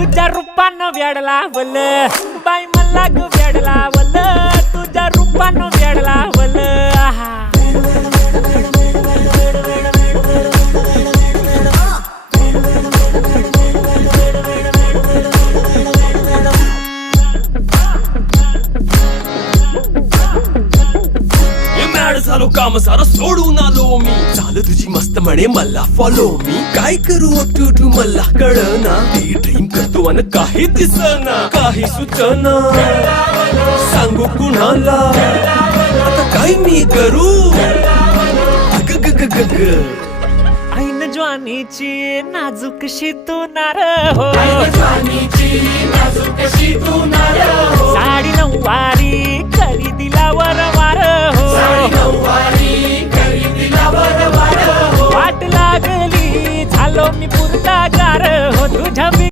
तुझ्या रूपानं वेडला वल बाई मला ग वेडला वल तुझ्या रूपानं वेडला वल झालो काम सारा सोडून आलो मी झालं तुझी मस्त म्हणे मला फॉलो मी काय करू टू मला कळना ते ड्रीम करतो आणि काही दिसना काही सुचना सांगू कुणाला आता काय मी करू अग ग ग ग ग ऐन ज्वानीची नाजूकशी तू नार हो साडी नऊवारी करी दिला वरवार हो वाट लागली झालो मी पुरता गार हो तुझ्या